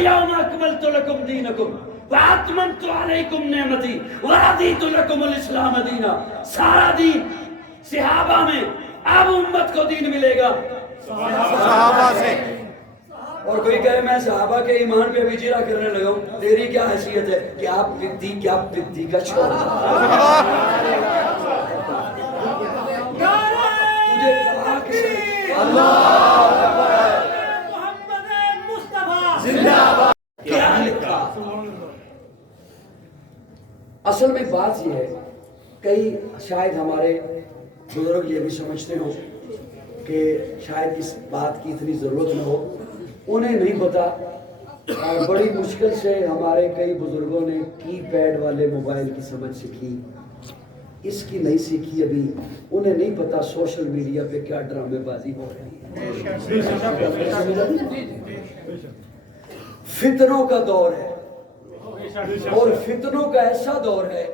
الیوم اکملت لکم دینکم واتممت علیکم نعمتی ورضیت لکم الاسلام دینا. سارا دین صحابہ میں، اب امت کو دین ملے گا صحابہ سے. اور کوئی کہے میں صحابہ کے ایمان پہ بھی جیرا کرنے لگا ہوں، تیری کیا حیثیت ہے؟ کیا پدی کا چھوڑ تجھے کہا کسے؟ محمد مصطفیٰ زندہ باد. کیا لکھا؟ اصل میں بات یہ ہے، کئی شاید ہمارے بزرگ یہ بھی سمجھتے ہوں کہ شاید اس بات کی اتنی ضرورت نہ ہو، انہیں نہیں پتا. اور بڑی مشکل سے ہمارے کئی بزرگوں نے کی پیڈ والے موبائل کی سمجھ سیکھی، اس کی نہیں سیکھی ابھی. انہیں نہیں پتا سوشل میڈیا پہ کیا ڈرامے بازی ہو رہی ہے. فتنوں کا دور ہے، اور فتنوں کا ایسا دور ہے.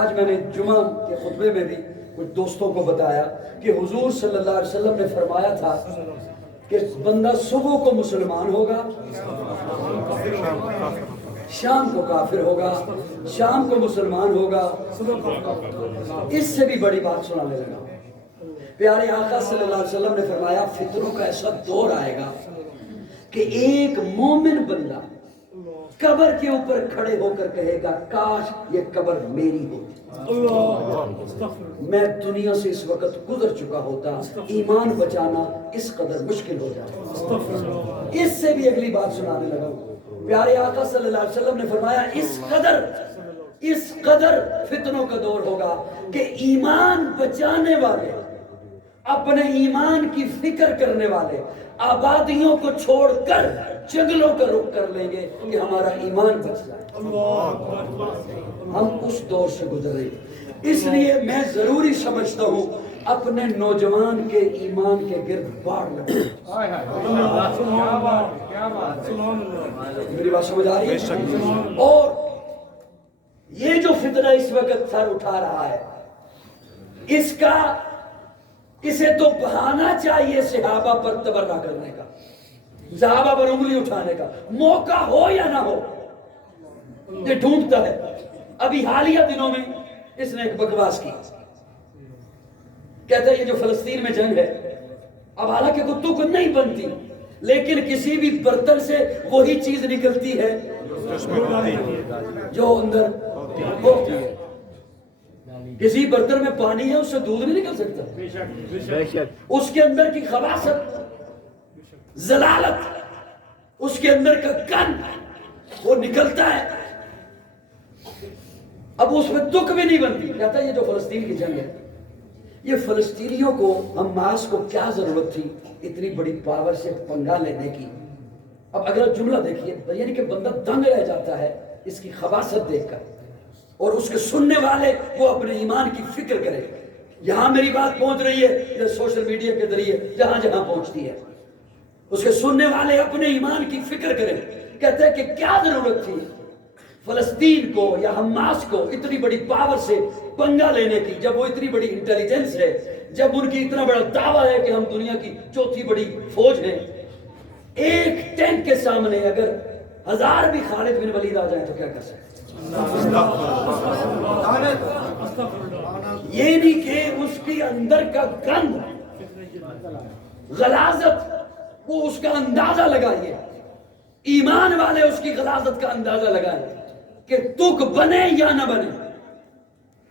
آج میں نے جمعہ کے خطبے میں بھی کچھ دوستوں کو بتایا کہ حضور صلی اللہ علیہ وسلم نے فرمایا تھا کہ بندہ صبح کو مسلمان ہوگا، شام کو کافر ہوگا، شام کو مسلمان ہوگا. اس سے بھی بڑی بات سنانے لگا. پیارے آقا صلی اللہ علیہ وسلم نے فرمایا فتنوں کا ایسا دور آئے گا کہ ایک مومن بندہ قبر کے اوپر کھڑے ہو کر کہے گا کاش یہ قبر میری ہوتی، میں دنیا سے اس وقت گزر چکا ہوتا، ایمان بچانا اس قدر مشکل ہو جاتا. اس سے بھی اگلی بات سنانے لگا. پیارے آقا صلی اللہ علیہ وسلم نے فرمایا اس قدر فتنوں کا دور ہوگا کہ ایمان بچانے والے، اپنے ایمان کی فکر کرنے والے آبادیوں کو چھوڑ کر جنگلوں کا رخ کر لیں گے کہ ہمارا ایمان بچ جائے. ہم اس دور سے گزرے. اس لیے میں ضروری سمجھتا ہوں اپنے نوجوان کے ایمان کے گرد باڑ لگے. میری بات سمجھ آ رہی ہے؟ اور یہ جو فتنہ اس وقت سر اٹھا رہا ہے، اسے تو بہانہ چاہیے صحابہ پر تبرہ کرنے کا، صحابہ پر انگلی اٹھانے کا. موقع ہو یا نہ ہو یہ ڈھونڈتا ہے. ابھی حالیہ دنوں میں اس نے ایک بکواس کی، کہتا ہے یہ جو فلسطین میں جنگ ہے، اب حالانکہ کتوں کو نہیں بنتی، لیکن کسی بھی برتن سے وہی چیز نکلتی ہے جو اندر ہوتی ہے. کسی برتن میں پانی ہے، اس سے دودھ نہیں نکل سکتا. اس کے اندر کی خباثت، ضلالت، اس کے اندر کا کن وہ نکلتا ہے. اب اس میں تک بھی نہیں بنتی. کہتا ہے یہ جو فلسطین کی جنگ ہے، یہ فلسطینیوں کو، حماس کو کیا ضرورت تھی اتنی بڑی پاور سے پنگا لینے کی. اب اگر جملہ دیکھیے، یعنی کہ بندہ دنگ رہ جاتا ہے اس کی خباثت دیکھ کر، اور اس کے سننے والے وہ اپنے ایمان کی فکر کرے. یہاں میری بات پہنچ رہی ہے سوشل میڈیا کے ذریعے، جہاں جہاں پہنچتی ہے، اس کے سننے والے اپنے ایمان کی فکر کریں. کہتے ہیں کہ کیا ضرورت تھی فلسطین کو یا حماس کو اتنی بڑی پاور سے پنگا لینے کی، جب وہ اتنی بڑی انٹیلیجنس ہے، جب ان کی اتنا بڑا دعویٰ ہے کہ ہم دنیا کی چوتھی بڑی فوج ہیں. ایک ٹینک کے سامنے اگر 1000 بھی خالد بن ولید آ جائیں تو کیا کر سکتے؟ یہ نہیں کہ اس کی اندر کا گند، غلاظت، وہ اس کا اندازہ لگائیے. ایمان والے اس کی غلاظت کا اندازہ لگائیں کہ تک بنے یا نہ بنے.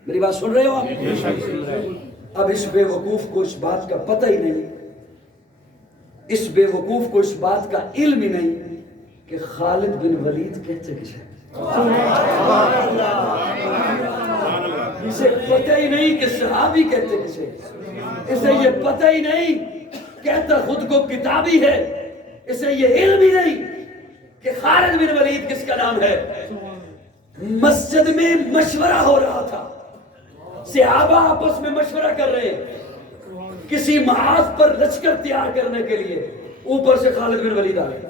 میری بات سن رہے ہو آپ؟ اب اس بے وقوف کو اس بات کا پتہ ہی نہیں، اس بے وقوف کو اس بات کا علم ہی نہیں کہ خالد بن ولید کہتے کسے. اسے پتہ ہی نہیں کہ صحابی کہتے کسے. اسے یہ پتہ ہی نہیں کہتا خود کو کتابی ہے. اسے یہ علم ہی نہیں کہ خالد بن ولید کس کا نام ہے. مسجد میں مشورہ ہو رہا تھا، صحابہ آپس میں مشورہ کر رہے ہیں کسی محاذ پر لشکر تیار کرنے کے لیے. اوپر سے خالد بن ولید آ گئے.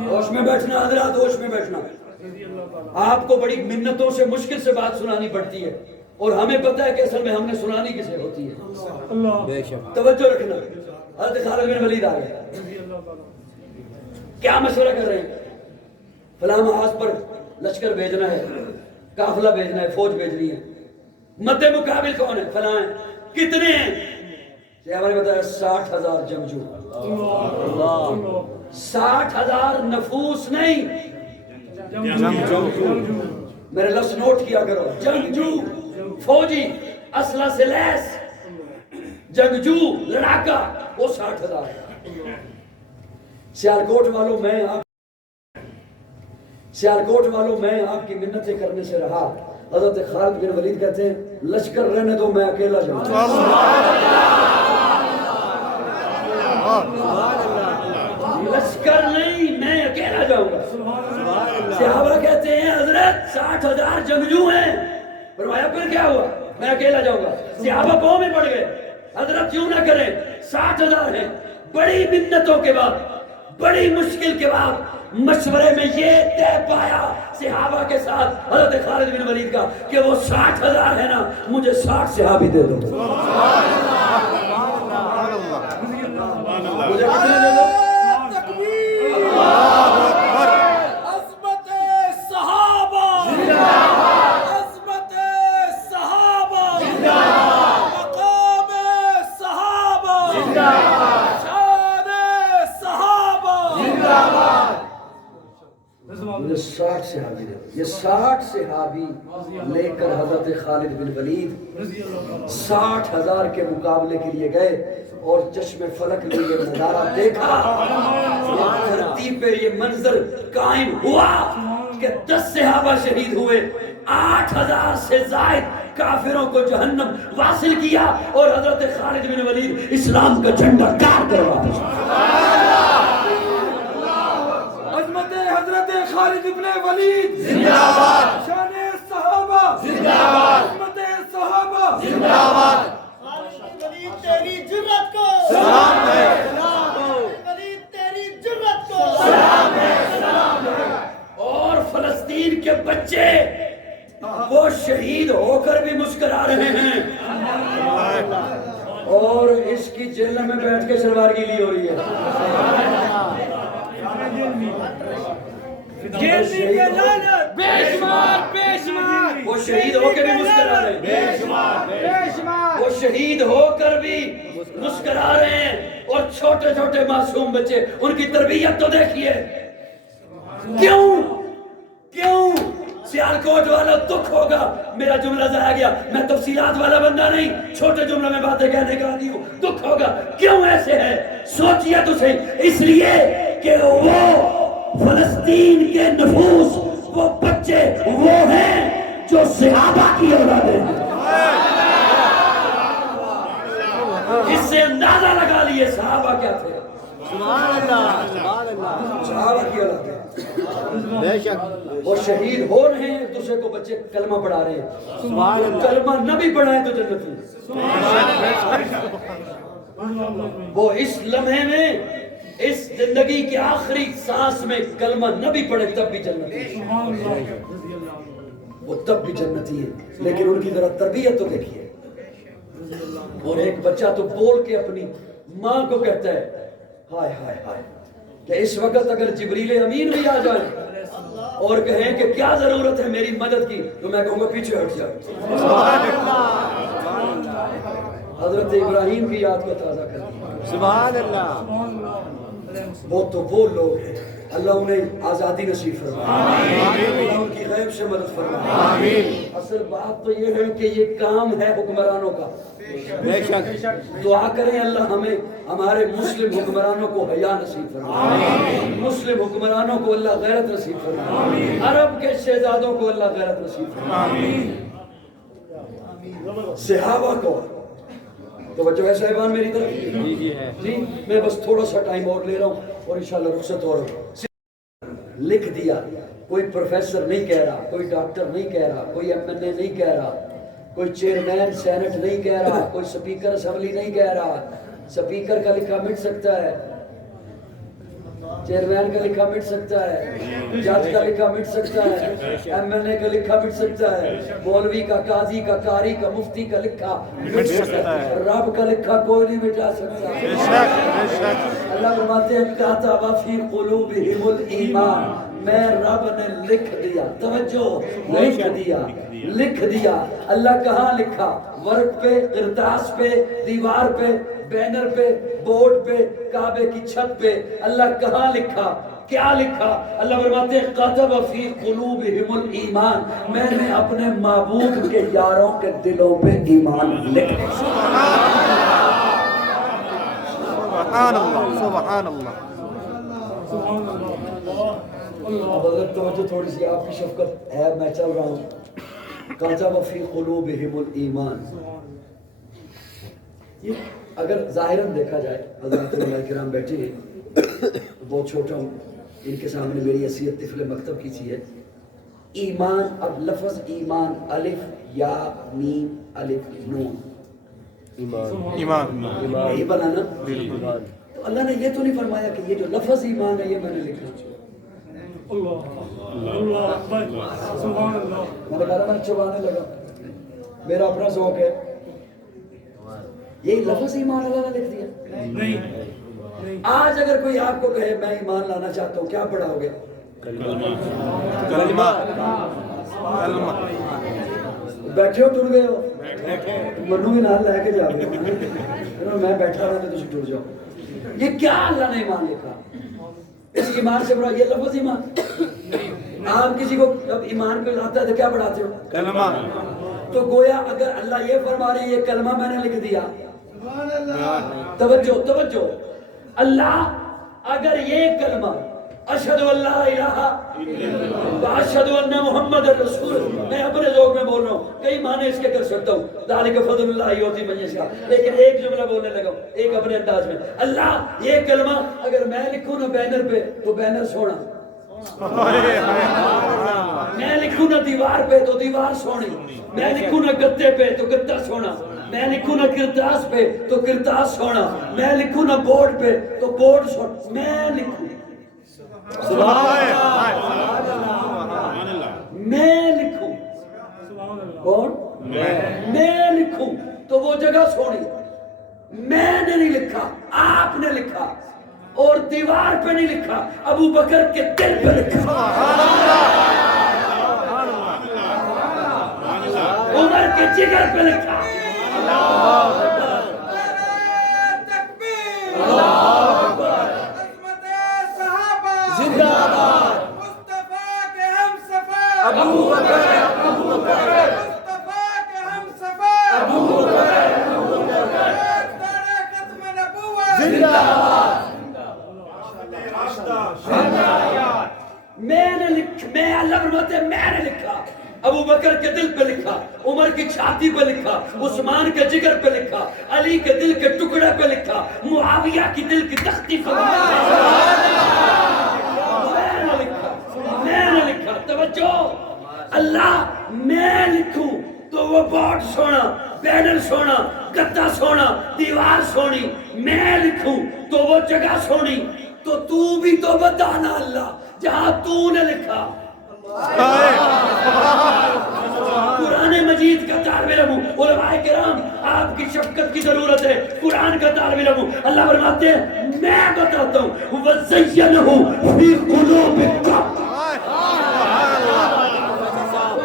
ہوش میں بیٹھنا حضرات، ہوش میں بیٹھنا. آپ کو بڑی منتوں سے مشکل سے بات سنانی پڑتی ہے، اور ہمیں پتہ ہے کہ اصل میں ہم نے سنانی کسے ہوتی ہے. توجہ رکھنا. حضرت خالد بن ولید آ گئے. کیا مشورہ کر رہے ہیں؟ فلاں محاذ پر لشکر بھیجنا ہے، قافلہ بھیجنا ہے، فوج بھیجنی ہے، مد مقابل کون ہے؟ فلاں ہیں، کتنے ہیں؟ صحابہ نے بتایا 60,000 جنگجو۔ 60,000 نفوس نہیں، میرے لفظ نوٹ کیا کرو، جنگجو، فوجی، اسلحہ سے لیس جنگجو، لڑاکا، وہ 60,000 ہے۔ سیالکوٹ والوں میں آپ کی منتیں کرنے سے رہا۔ حضرت خالد بن ولید کہتے ہیں لشکر رہنے دو، میں اکیلا جاؤں گا۔ لشکر نہیں، میں اکیلا جاؤں گا۔ صحابہ کہتے ہیں حضرت 60,000 جنگجو ہیں۔ فرمایا پھر کیا ہوا؟ میں اکیلا جاؤں گا۔ صحابہ پاؤں میں پڑ گئے، حضرت یوں نہ کریں، 60,000 ہیں۔ بڑی منتوں کے بعد، بڑی مشکل کے بعد مشورے میں یہ طے پایا صحابہ کے ساتھ حضرت خالد بن ولید کا کہ وہ 60,000 ہے نا، مجھے 60 صحابی دے دو۔ مجھے کتنے دے دو؟ عظمت صحابہ، عظمت صحابہ، مقام صحابہ، شان صحابہ، مجھے 60 صحابی دے دو۔ یہ 60 صحابی لے کر حضرت خالد بن ولید 60,000 کے مقابلے کے لیے گئے اور چشم فلک میں یہ نظارہ دیکھا، یہ دھرتی پہ یہ منظر قائم ہوا کہ 10 صحابہ شہید ہوئے، 8,000 سے زائد کافروں کو جہنم واصل کیا، اور حضرت خالد بن ولید اسلام کا جھنڈا گاڑ کروا دیا۔ عظمت حضرت خالد بن ولید زندہ باد، شان صحابہ زندہ باد، عظمت صحابہ زندہ باد۔ خالد ولید تیری جرأت کو سلام ہے، خالد ولید تیری جرأت کو سلام ہے، سلام ہے۔ اور فلسطین کے بچے وہ شہید ہو کر بھی مسکرا رہے ہیں، اور اس کی جیل میں بیٹھ کے شلوار گیلی ہو رہی ہے۔ وہ شہید ہو کے بھی مسکرا رہے ہیں، وہ شہید ہو کر بھی مسکرا رہے ہیں، اور چھوٹے چھوٹے معصوم بچے، ان کی تربیت تو دیکھیے۔ کیوں سیالکوٹ والا دکھ ہوگا، میرا جملہ ضائع گیا، میں تفصیلات والا بندہ نہیں، چھوٹے جملے میں باتیں کہنے کا عادی ہوں۔ دکھ ہوگا، کیوں ایسے ہے؟ سوچئے تو صحیح، اس لیے کہ وہ فلسطین کے نفوس، وہ بچے وہ ہیں جو صحابہ کی اولادیں ہیں۔ اس سے اندازہ لگا لیے صحابہ کیا تھے۔ صحابہ کی اولادیں بے شک، وہ شہید ہو رہے ہیں، ایک دوسرے کو بچے کلمہ پڑھا رہے ہیں۔ کلمہ نہ بھی پڑھائیں تو جنت ہے۔ وہ اس لمحے میں، اس زندگی کی آخری سانس میں کلمہ نہ بھی پڑھے تب بھی جنتی ہے، وہ تب بھی جنتی ہے۔ لیکن ان کی ذرا تربیت تو دیکھیے۔ اور ایک بچہ تو بول کے اپنی ماں کو کہتا ہے ہائے ہائے ہائے، کہ اس وقت اگر جبریل امین بھی آ جائیں اور کہیں کہ کیا ضرورت ہے میری مدد کی، تو میں کہوں گا پیچھے ہٹ جاؤ۔ حضرت ابراہیم کی یاد کو تازہ کر دیا۔ سبحان اللہ۔ وہ تو وہ لوگ ہیں، اللہ انہیں آزادی نصیب فرمائے، اللہ ان کی غیب سے مدد فرمائے۔ اصل بات تو یہ ہے کہ یہ کام ہے حکمرانوں کا۔ دعا کریں اللہ ہمیں ہمارے مسلم حکمرانوں کو حیا نصیب فرمائے، مسلم حکمرانوں کو اللہ غیرت نصیب فرمائے، عرب کے شہزادوں کو اللہ غیرت نصیب فرمائے۔ صحابہ کو توجہ ہے صاحبان میری طرف؟ جی میں بس تھوڑا سا ٹائم اور لے رہا ہوں اور انشاءاللہ رخصت ہو رہا ہوں۔ لکھ دیا، کوئی پروفیسر نہیں کہہ رہا، کوئی ڈاکٹر نہیں کہہ رہا، کوئی ایم این اے نہیں کہہ رہا، کوئی چیئرمین سینٹ نہیں کہہ رہا، کوئی سپیکر اسمبلی نہیں کہہ رہا۔ سپیکر کا لکھا مٹ سکتا ہے، چیئرمین کا لکھا مٹ سکتا ہے، جج کا لکھا مٹ سکتا ہے، ایم این اے کا لکھا مٹ سکتا ہے، مولوی کا، قاضی کا، قاری کا، مفتی کا لکھا مٹ سکتا ہے، رب کا لکھا کوئی نہیں مٹا سکتا۔ اللہ فرماتے ہیں کاتب فی قلوبہم الایمان، میں رب نے لکھ دیا، توجہ، لکھ دیا۔ اللہ کہاں لکھا؟ ورق پہ، کرتاس پہ، دیوار پہ، بینر پہ، بورڈ پہ، کعبے کی چھت پہ۔ اللہ کہاں لکھا؟ کیا لکھا؟ اللہ فرماتے ہیں کاتب فی قلوبہم الایمان، میں نے اپنے معبود کے یاروں کے دلوں پہ ایمان لکھ دیا۔ سبحان اللہ، سبحان اللہ۔ اب اگر توجہ تھوڑی سی آپ کی شفقت ہے، میں چل رہا ہوں۔ کاتب فی قلوبہم الایمان، یہ اگر ظاہراً دیکھا جائے، حضرات علماء کرام بیٹھے ہیں، بہت چھوٹا ہوں، ان کے سامنے میری حیثیت طفل مکتب کی سی ہے۔ ایمان، اب لفظ ایمان، الف یا میم الف نون، ایمان یہی بنا نا؟ تو اللہ نے یہ تو نہیں فرمایا کہ یہ جو لفظ ایمان ہے یہ میں نے لکھا۔ اللہ اکبر، سبحان اللہ۔ میں نے کہا میں چبانے لگا، میرا اپنا ذوق ہے۔ یہی لفظ ایمان اللہ نے لکھ دیا۔ نہیں، آج اگر کوئی آپ کو کہے میں ایمان لانا چاہتا ہوں، کیا پڑھاؤ گے؟ کلمہ، بیٹھے ہو ٹر گئے ہو؟ منو بھی نال لے کے جا گئے، میں بیٹھا رہا تو تم ٹر جاؤ۔ یہ کیا اللہ نے ایمان لکھا؟ اس ایمان سے بڑا یہ لفظ ایمان؟ آپ کسی کو اب ایمان پہ لاتا ہے تو کیا پڑھاتے ہو؟ کلمہ۔ تو گویا اگر اللہ یہ فرما رہے ہیں یہ کلمہ میں نے لکھ دیا۔ توجہ، اللہ اگر یہ کلمہ اشہد ان لا الہ و اشہد ان محمد رسول، میں اپنے ذوق میں بول رہا ہوں، کئی معنی اس کے کر سکتا ہوں، ذالک فضل اللہ یؤتی من یشاء، لیکن ایک جملہ بولنے لگا ہوں ایک اپنے انداز میں۔ اللہ یہ کلمہ اگر میں لکھوں نا بینر پہ تو بینر سونا، میں لکھوں نا دیوار پہ تو دیوار سونی، میں لکھوں نا گتے پہ تو گتا سونا، میں لکھوں نا کرتاس پہ تو کرتاس سونا، میں لکھوں نا بورڈ پہ تو بورڈ سونا، میں لکھوں کون؟ میں لکھوں تو وہ جگہ سونی۔ میں نے نہیں لکھا، آپ نے لکھا، اور دیوار پہ نہیں لکھا، ابو بکر کے دل پہ لکھا، عمر کے جگر پہ لکھا۔ میں نے لکھا، ابو بکر کے دل پہ لکھا، عمر کی چھاتی پہ لکھا، عثمان کے جگر پہ لکھا، علی کے دل کے ٹکڑے پہ لکھا، معاویہ کی دل کی تختی پہ لکھا۔ میں نے لکھا، توجہ، اللہ میں لکھوں تو وہ بورڈ سونا، بینر سونا، گتا سونا، دیوار سونی، میں لکھوں تو وہ جگہ سونی، تو تو بھی تو بتانا اللہ جہاں تو نے لکھا۔ قرآن مجید کا طالب علم ہوں، علماء کرام آپ کی شفقت کی ضرورت ہے، قرآن کا طالب علم ہوں، اللہ فرماتے ہیں میں بتاتا ہوں وَزَيَّنَهُ فِي قُلُوبِكُمْ،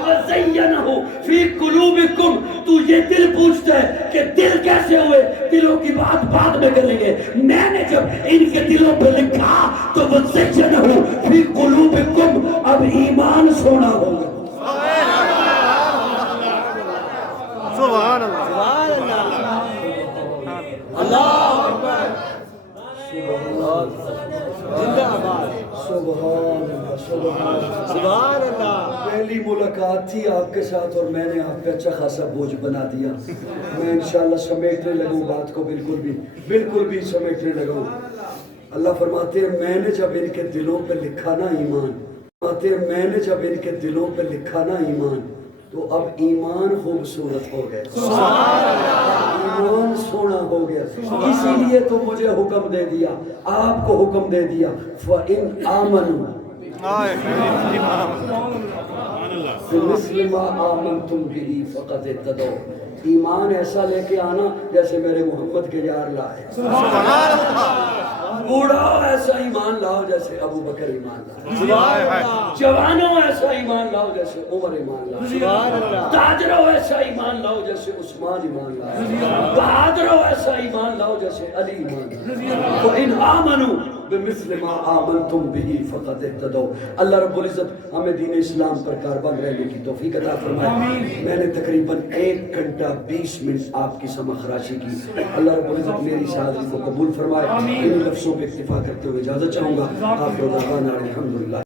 وَزَيَّنَهُ فِي قُلُوبِكُمْ، تو یہ دل پوچھتا ہے کہ دل کیسے ہوئے، دلوں کی بات بعد میں کریں گے، میں نے جب ان کے دلوں پہ لکھا تو وَزَيَّنَهُ فِي قُلُوبِكُمْ، اب ایمان سونا ہوگا۔ سبحان اللہ، اللہ اکبر، سبحان اللہ۔ پہلی ملاقات تھی آپ کے ساتھ اور میں نے آپ پہ اچھا خاصا بوجھ بنا دیا، میں انشاءاللہ سمیٹنے لگوں بات کو، بالکل بھی سمیٹنے لگوں۔ اللہ فرماتے ہیں میں نے جب ان کے دلوں پہ لکھا نا ایمان، تو اب ایمان خوبصورت ہو گیا، ایمان سونا ہو گیا، اسی لیے تو مجھے حکم دے دیا، آپ کو حکم دے دیا فَإِنْ آمَنُوا بِمِثْلِ مَا آمَنْتُمْ بِهِ فَقَدِ اهْتَدَوْا، ایمان ایسا لے کے آنا جیسے میرے محمد کے یار لائے۔ بوڑھاؤ ایسا ایمان لاؤ جیسے ابو بکر ایمان لاؤ، ہائے ہائے جوانوں ایسا ایمان لاؤ جیسے عمر ایمان لاؤ، تاجروں ایسا ایمان لاؤ جیسے عثمان ایمان لاؤ، بہادروں ایسا ایمان لاؤ جیسے علی ایمان لاؤ۔ وَإِنْ آمَنُوا بِمِثْلِ مَا آمَنْتُمْ بِهِ فَقَدْ اهْتَدَوْا۔ اللہ رب العزت ہمیں دین اسلام پر کاربند رہنے کی توفیق عطا فرمائے۔ میں نے تقریباً 1 گھنٹہ 20 منٹ آپ کی سمع خراشی کی، اللہ رب العزت میری حاضری کو قبول فرمائے۔ ان لفظوں پہ اکتفا کرتے ہوئے اجازت چاہوں گا۔ آپ کو دعوانا الحمدللہ۔